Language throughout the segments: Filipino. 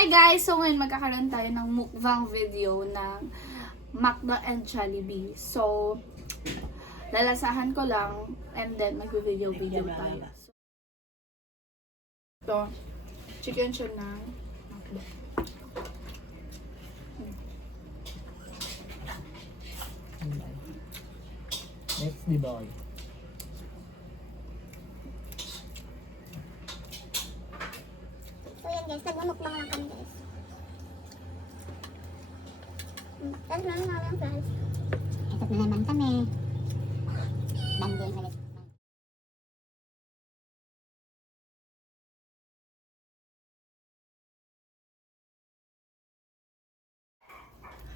Hi guys! So ngayon magkakaroon tayo ng mukbang video ng McDo and Jollibee. So, lalasahan ko lang and then mag-video tayo. Ito, chicken siya ng McDo. Next, di ba? So yan guys, nagmamukbang lang kami guys. Tapos meron nga lang friends. Etot na naman kami. Banding ulit.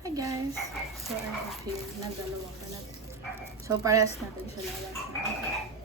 Hi guys! So, I'm here na dalawa pa natin. So, parehas natin siya lalasahan.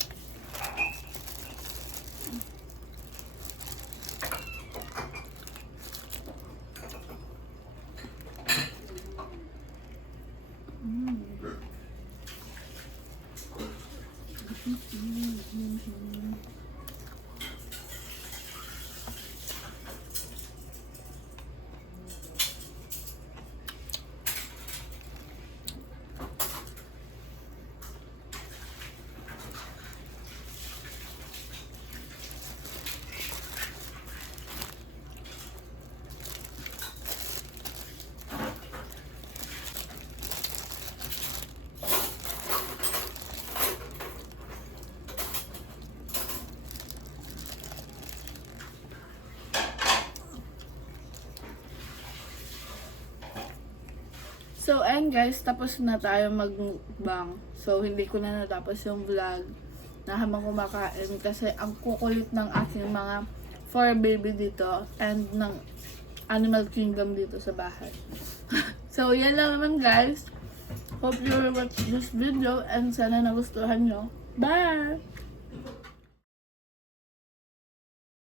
So, ayun guys, tapos na tayo mag-mukbang. So, hindi ko na natapos yung vlog na habang kumakain kasi ang kukulit ng aking mga fur baby dito and ng Animal Kingdom dito sa bahay. So, yan lang naman guys. Hope you watch this video and sana nagustuhan nyo. Bye!